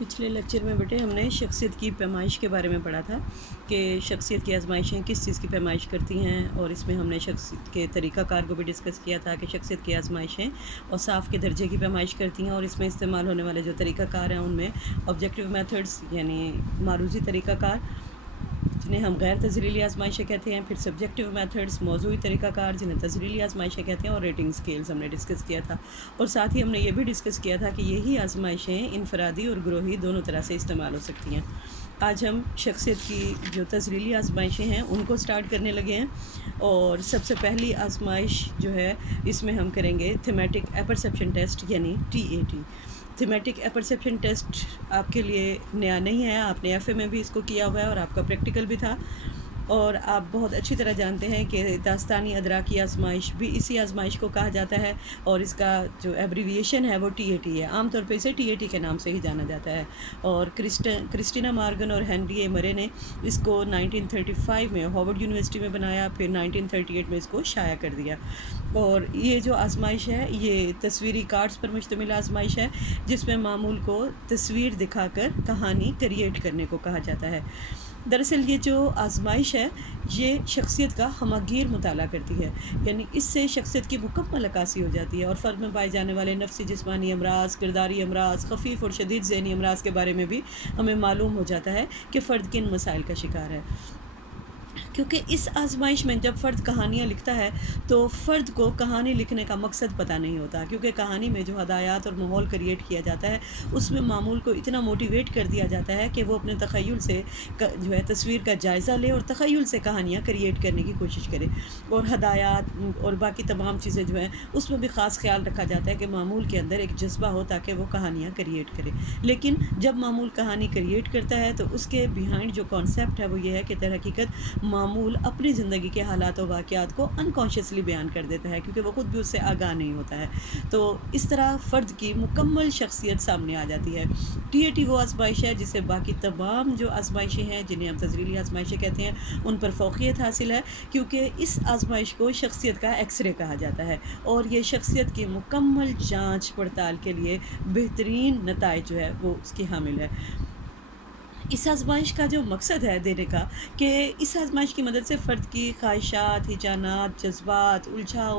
پچھلے لیکچر میں بیٹے ہم نے شخصیت کی پیمائش کے بارے میں پڑھا تھا کہ شخصیت کی آزمائشیں کس چیز کی پیمائش کرتی ہیں، اور اس میں ہم نے شخصیت کے طریقہ کار کو بھی ڈسکس کیا تھا کہ شخصیت کی آزمائشیں اوصاف کے درجے کی پیمائش کرتی ہیں، اور اس میں استعمال ہونے والے جو طریقہ کار ہیں ان میں آبجیکٹیو میتھڈس یعنی معروضی طریقہ کار جنہیں ہم غیر تذریلی آزمائشیں کہتے ہیں، پھر سبجیکٹیو میتھڈس موضوعی طریقہ کار جنہیں تذریلی آزمائشیں کہتے ہیں، اور ریٹنگ سکیلز ہم نے ڈسکس کیا تھا۔ اور ساتھ ہی ہم نے یہ بھی ڈسکس کیا تھا کہ یہی آزمائشیں انفرادی اور گروہی دونوں طرح سے استعمال ہو سکتی ہیں۔ آج ہم شخصیت کی جو تذریلی آزمائشیں ہیں ان کو سٹارٹ کرنے لگے ہیں، اور سب سے پہلی آزمائش جو ہے اس میں ہم کریں گے تھیمیٹک اپرسیپشن ٹیسٹ یعنی TAT۔ تھیمیٹک اپرسیپشن ٹیسٹ آپ کے لیے نیا نہیں ہے، آپ نے FA میں بھی اس کو کیا ہوا ہے اور آپ کا پریکٹیکل بھی تھا، اور آپ بہت اچھی طرح جانتے ہیں کہ داستانی ادراکی آزمائش بھی اسی آزمائش کو کہا جاتا ہے، اور اس کا جو ایبریویشن ہے وہ TAT ہے۔ عام طور پہ اسے TAT کے نام سے ہی جانا جاتا ہے، اور کرسٹینا مارگن اور ہنری مرے نے اس کو 1935 میں ہارورڈ یونیورسٹی میں بنایا، پھر 1938 میں اس کو شائع کر دیا۔ اور یہ جو آزمائش ہے یہ تصویری کارڈز پر مشتمل آزمائش ہے، جس میں معمول کو تصویر دکھا کر کہانی کریٹ کرنے کو کہا جاتا ہے۔ دراصل یہ جو آزمائش ہے یہ شخصیت کا ہمہ گیر مطالعہ کرتی ہے، یعنی اس سے شخصیت کی مکمل عکاسی ہو جاتی ہے، اور فرد میں پائے جانے والے نفسی جسمانی امراض، کرداری امراض، خفیف اور شدید ذہنی امراض کے بارے میں بھی ہمیں معلوم ہو جاتا ہے کہ فرد کن مسائل کا شکار ہے۔ کیونکہ اس آزمائش میں جب فرد کہانیاں لکھتا ہے تو فرد کو کہانی لکھنے کا مقصد پتہ نہیں ہوتا، کیونکہ کہانی میں جو ہدایات اور ماحول کریٹ کیا جاتا ہے اس میں معمول کو اتنا موٹیویٹ کر دیا جاتا ہے کہ وہ اپنے تخیل سے جو ہے تصویر کا جائزہ لے اور تخیل سے کہانیاں کریٹ کرنے کی کوشش کرے، اور ہدایات اور باقی تمام چیزیں جو ہیں اس میں بھی خاص خیال رکھا جاتا ہے کہ معمول کے اندر ایک جذبہ ہو تاکہ وہ کہانیاں کریٹ کرے۔ لیکن جب معمول کہانی کریٹ کرتا ہے تو اس کے بیہائنڈ جو کانسیپٹ ہے وہ یہ ہے کہ در حقیقت معمول اپنی زندگی کے حالات و واقعات کو انکانشیسلی بیان کر دیتا ہے، کیونکہ وہ خود بھی اس سے آگاہ نہیں ہوتا ہے۔ تو اس طرح فرد کی مکمل شخصیت سامنے آ جاتی ہے۔ TAT وہ آزمائش ہے جسے باقی تمام جو آزمائشیں ہیں جنہیں ہم تذریلی آزمائشیں کہتے ہیں ان پر فوقیت حاصل ہے، کیونکہ اس آزمائش کو شخصیت کا ایکس رے کہا جاتا ہے، اور یہ شخصیت کی مکمل جانچ پڑتال کے لیے بہترین نتائج جو ہے وہ اس کی حامل ہے۔ اس آزمائش کا جو مقصد ہے دینے کا کہ اس آزمائش کی مدد سے فرد کی خواہشات، ہچانات، جذبات، الجھاؤ